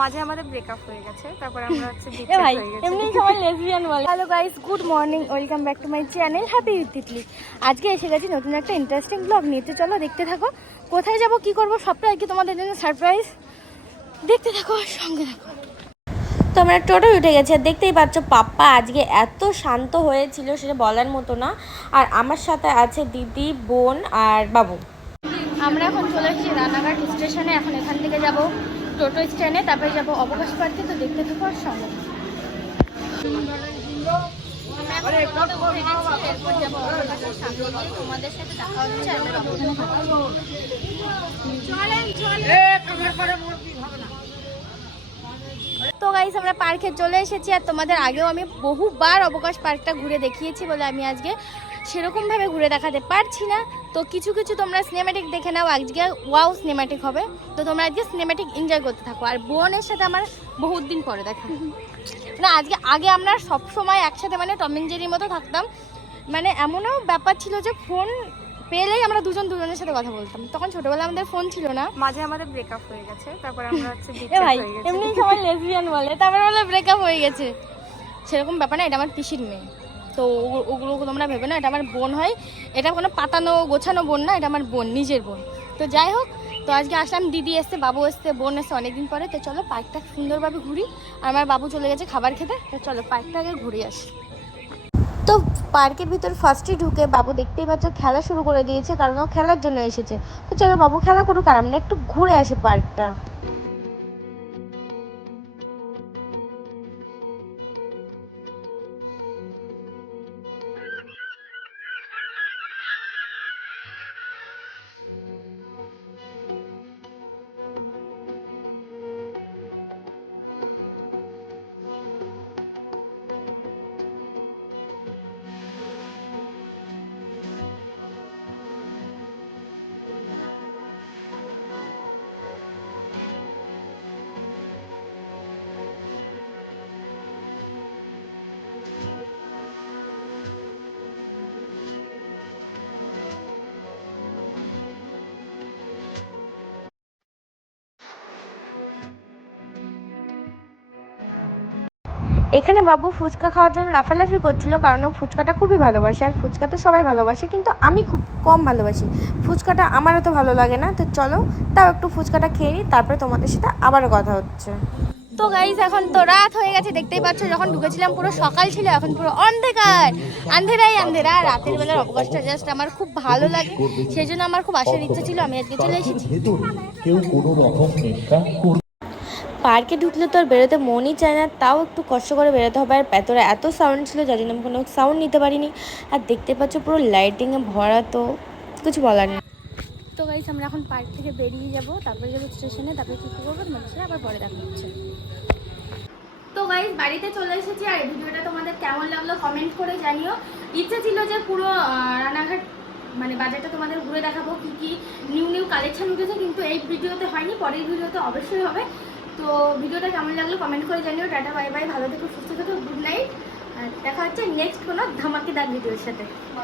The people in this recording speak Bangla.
মাঝে আমাদের ব্রেকআপ হয়ে গেছে, তারপর আমরা হচ্ছে ভাই এমনি সবাই লেসবিয়ান বলে। Hello guys, good morning, welcome back to my channel happy with Titli. আজকে এসে গেছি নতুন একটা ইন্টারেস্টিং ব্লগ নিয়ে। চলো দেখতে থাকো, কোথায় যাব কি করব সবটা আজকে তোমাদের জন্য সারপ্রাইজ। দেখতে থাকো, সঙ্গে থাকো। তো আমরা টোটো উঠে গেছি আর দেখতেই পাচ্ছ পাপ্পা আজকে এত শান্ত হয়েছিল সেটা বলার মতো না। আর আমার সাথে আছে দিদি, বোন আর বাবু। আমরা এখন চলে এসেছি রানাঘাট স্টেশনে। এখন এখান থেকে যাব টোটো স্ট্যান্ডে, তারপরে যাব অবকাশ পার্কে। তো দেখতে থাকো আর সঙ্গে। তোমাদের সাথে দেখা হচ্ছে। তো গাইস আমরা পার্কে চলে এসেছি আর তোমাদের আগেও আমি বহুবার অবকাশ পার্কটা ঘুরে দেখিয়েছি বলে আমি আজকে সেরকমভাবে ঘুরে দেখাতে পারছি না। তো কিছু কিছু তোমরা সিনেম্যাটিক দেখে নাও, আজকে ওয়াও সিনেম্যাটিক হবে। তো তোমরা আজকে সিনেম্যাটিক এনজয় করতে থাকো। আর বোনের সাথে আমার বহুত দিন পরে দেখা, মানে আগে আমরা সব সময় একসাথে মানে টম এন্ড জেরির মতো থাকতাম। মানে এমনও ব্যাপার ছিল যে ফোন পেলেই আমরা দুজনের সাথে কথা বলতাম। তখন ছোটবেলায় আমাদের ফোন ছিল না। মাঝে আমাদের ব্রেকআপ হয়ে গেছে, তারপর আমরা হচ্ছে ভাই এমনি সবাই লেসবিয়ান বলে, তারপর বলে ব্রেকআপ হয়ে গেছে। সেরকম ব্যাপার না, এটা আমার পিসির মেয়ে। তো ওগুলো তোমরা ভেবে না, এটা আমার বোন হয়। এটা কোনো পাতানো গোছানো বোন না, এটা আমার বোন, নিজের বোন। তো যাই হোক, তো আজকে আসলাম, দিদি এসছে, বাবু এসছে, বোন এসছে অনেকদিন পরে। তো চলো পার্কটা সুন্দরভাবে ঘুরি। আর আমার বাবু চলে গেছে খাবার খেতে। তো চলো পার্কটা আগে ঘুরে আসি। তো পার্কের ভিতর ফার্স্টে ঢুকে বাবু দেখতেই পাচ্ছ খেলা শুরু করে দিয়েছে, কারণ ও খেলার জন্য এসেছে। তো চলো বাবু খেলা করুক আর আমরা একটু ঘুরে আসি পার্কটা। এখানে বাবু ফুচকা খাওয়ার জন্য লাফালাফি করছিল, কারণ ও ফুচকাটা খুবই ভালোবাসে। আর ফুচকা তো সবাই ভালোবাসে, কিন্তু আমি খুব কম ভালোবাসি ফুচকাটা, আমারও তো ভালো লাগে না। তো চলো তাও একটু ফুচকাটা খেয়ে নিই, তারপরে তোমাদের সাথে আবারও কথা হচ্ছে। তো গাইস এখন তো রাত হয়ে গেছে, দেখতেই পাচ্ছ। যখন ঢুকেছিলাম পুরো সকাল ছিল, এখন পুরো অন্ধকার, আন্ধেরাই আন্ধেরা। রাতের বেলার অবকাশটা জাস্ট আমার খুব ভালো লাগে, সেই জন্য আমার খুব আসার ইচ্ছা ছিল, আমি আজকে চলে এসেছি। পার্কে ঢুকলে তো আর বেরোতে মনই চায় না, তাও একটু কষ্ট করে বেরোতে হবে। আর ভেতরে এত সাউন্ড ছিল যার জন্য আমি কোনো সাউন্ড নিতে পারিনি। আর দেখতে পাচ্ছ পুরো লাইটিংয়ে ভরা, তো কিছু বলার নেই। তো গাইস আমরা এখন পার্ক থেকে বেরিয়ে যাব, তারপরে যাবো স্টেশনে, তারপরে কী করবো তোমাদের সাথে আবার পরে দেখা হচ্ছে। তো গাইস বাড়িতে চলে এসেছি, আর এই ভিডিওটা তোমাদের কেমন লাগলো কমেন্ট করে জানিও। ইচ্ছে ছিল যে পুরো রানাঘাট মানে বাজারটা তোমাদের ঘুরে দেখাবো, কি কি নিউ কালেকশন উঠেছে, কিন্তু এই ভিডিওতে হয়নি, পরের ভিডিওতে অবশ্যই হবে। তো ভিডিওটা কেমন লাগলো কমেন্ট করে জানিও। টাটা বাই বাই, ভালো থেকো, সুস্থ থেকো, গুড নাইট। আর দেখা হচ্ছে নেক্সট কোনো ধামাকেদার ভিডিওর সাথে।